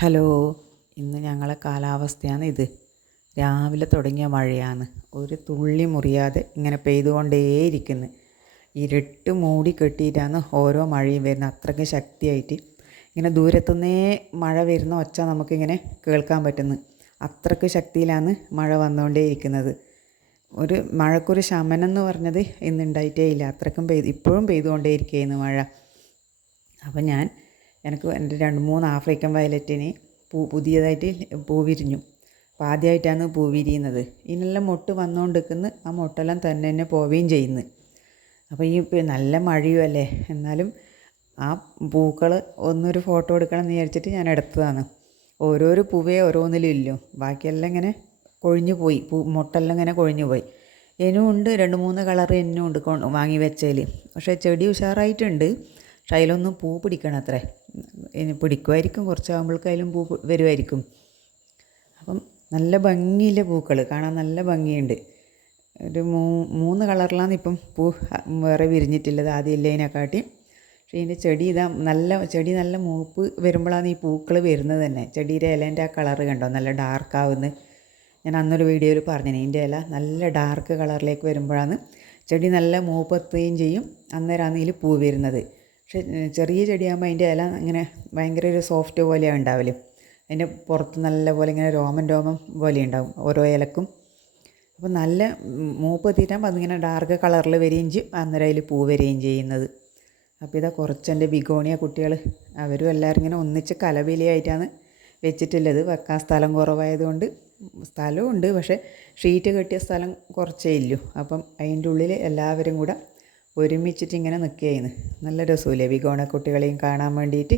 Hello, ഇന്ന് ഞങ്ങളെ കാലാവസ്ഥയാണ് ഇത്. രാവിലെ തുടങ്ങിയ മഴയാണ്. ഒരു തുള്ളി മുറിയാതെ ഇങ്ങനെ പെയ്തുകൊണ്ടേയിരിക്കുന്നു. ഇരുട്ട് മൂടി കെട്ടിയിട്ടാണ് ഓരോ മഴയും വരുന്നത്. അത്രയ്ക്ക് ശക്തിയായിട്ട് ഇങ്ങനെ ദൂരത്തുനിന്നേ മഴ വരുന്ന ഒച്ച നമുക്കിങ്ങനെ കേൾക്കാൻ പറ്റുന്നു. അത്രയ്ക്ക് ശക്തിയിലാണ് മഴ വന്നുകൊണ്ടേയിരിക്കുന്നത്. ഒരു മഴക്കൊരു ശമനം എന്ന് പറഞ്ഞത് ഇന്നുണ്ടായിട്ടേ ഇല്ല. അത്രയ്ക്കും ഇപ്പോഴും പെയ്തുകൊണ്ടേയിരിക്കുകയായിരുന്നു മഴ. അപ്പം എനിക്ക് എൻ്റെ 2-3 ആഫ്രിക്കൻ വയലറ്റിന് പുതിയതായിട്ട് പൂ വിരിഞ്ഞു. അപ്പോൾ ആദ്യമായിട്ടാണ് പൂ വിരിയുന്നത്. ഇതിനെല്ലാം മൊട്ട് വന്നുകൊണ്ടിരിക്കുന്നു. ആ മൊട്ടെല്ലാം തന്നെ പോവുകയും ചെയ്യുന്നു. അപ്പോൾ നല്ല മഴയും അല്ലേ, എന്നാലും ആ പൂക്കൾ ഒന്നൊരു ഫോട്ടോ എടുക്കണം എന്ന് വിചാരിച്ചിട്ട് ഞാൻ എടുത്തതാണ്. ഓരോരോ പൂവേ ഓരോന്നിലും ഇല്ലോ, ബാക്കിയെല്ലാം ഇങ്ങനെ കൊഴിഞ്ഞു പോയി. മൊട്ടെല്ലാം ഇങ്ങനെ കൊഴിഞ്ഞു പോയി. ഇനിയും ഉണ്ട് 2-3 കളർ ഇനിയും ഉണ്ട് വാങ്ങി വെച്ചതിൽ. പക്ഷേ ചെടി ഉഷാറായിട്ടുണ്ട്. പക്ഷെ അതിലൊന്നും പൂ പിടിക്കണം അത്രേ. ഇനി പിടിക്കുമായിരിക്കും, കുറച്ചാകുമ്പോഴേക്കും പൂ വരുമായിരിക്കും. അപ്പം നല്ല ഭംഗിയില്ല പൂക്കൾ, കാണാൻ നല്ല ഭംഗിയുണ്ട്. ഒരു 3 കളറിലാണ് ഇപ്പം പൂ വേറെ വിരിഞ്ഞിട്ടുള്ളത്, ആദ്യം ഇല്ലതിനെക്കാട്ടി. പക്ഷേ ഇതിൻ്റെ ചെടി നല്ല മൂപ്പ് വരുമ്പോഴാണ് ഈ പൂക്കൾ വരുന്നത് തന്നെ. ചെടിയുടെ ഇലേൻ്റെ ആ കളറ് കണ്ടോ, നല്ല ഡാർക്കാവുന്നത്. ഞാൻ അന്നൊരു വീഡിയോയിൽ പറഞ്ഞിന്, ഇതിൻ്റെ ഇല നല്ല ഡാർക്ക് കളറിലേക്ക് വരുമ്പോഴാണ് ചെടി നല്ല മൂപ്പെത്തുകയും ചെയ്യും. അന്നേരമാണ് ഇതിൽ പൂ വരുന്നത്. പക്ഷേ ചെറിയ ചെടിയാകുമ്പോൾ അതിൻ്റെ ഇല ഇങ്ങനെ ഭയങ്കര ഒരു സോഫ്റ്റ് പോലെയാണ് ഉണ്ടാവല്. അതിൻ്റെ പുറത്ത് നല്ല പോലെ ഇങ്ങനെ രോമം പോലെ ഉണ്ടാവും ഓരോ ഇലക്കും. അപ്പോൾ നല്ല മൂപ്പ് എത്തിയിട്ടാകുമ്പോൾ അതിങ്ങനെ ഡാർക്ക് കളറിൽ വരികയും ചെയ്യും. അന്നേരം അതിൽ പൂ വരികയും ചെയ്യുന്നത്. അപ്പോൾ ഇതാ കുറച്ചെൻ്റെ ബിഗോണിയ കുട്ടികൾ, അവരും എല്ലാവരും ഇങ്ങനെ ഒന്നിച്ച് കലപിലയായിട്ടാണ് വെച്ചിട്ടുള്ളത്. വെക്കാൻ സ്ഥലം കുറവായതുകൊണ്ട്, സ്ഥലവും ഉണ്ട് പക്ഷേ ഷീറ്റ് കെട്ടിയ സ്ഥലം കുറച്ചേ ഇല്ലൂ. അപ്പം അതിൻ്റെ ഉള്ളിൽ എല്ലാവരും കൂടെ ഒരുമിച്ചിട്ട് ഇങ്ങനെ നിൽക്കുകയായിരുന്നു. നല്ല രസമില്ലേ ബിഗോണ കുട്ടികളെയും കാണാൻ വേണ്ടിയിട്ട്.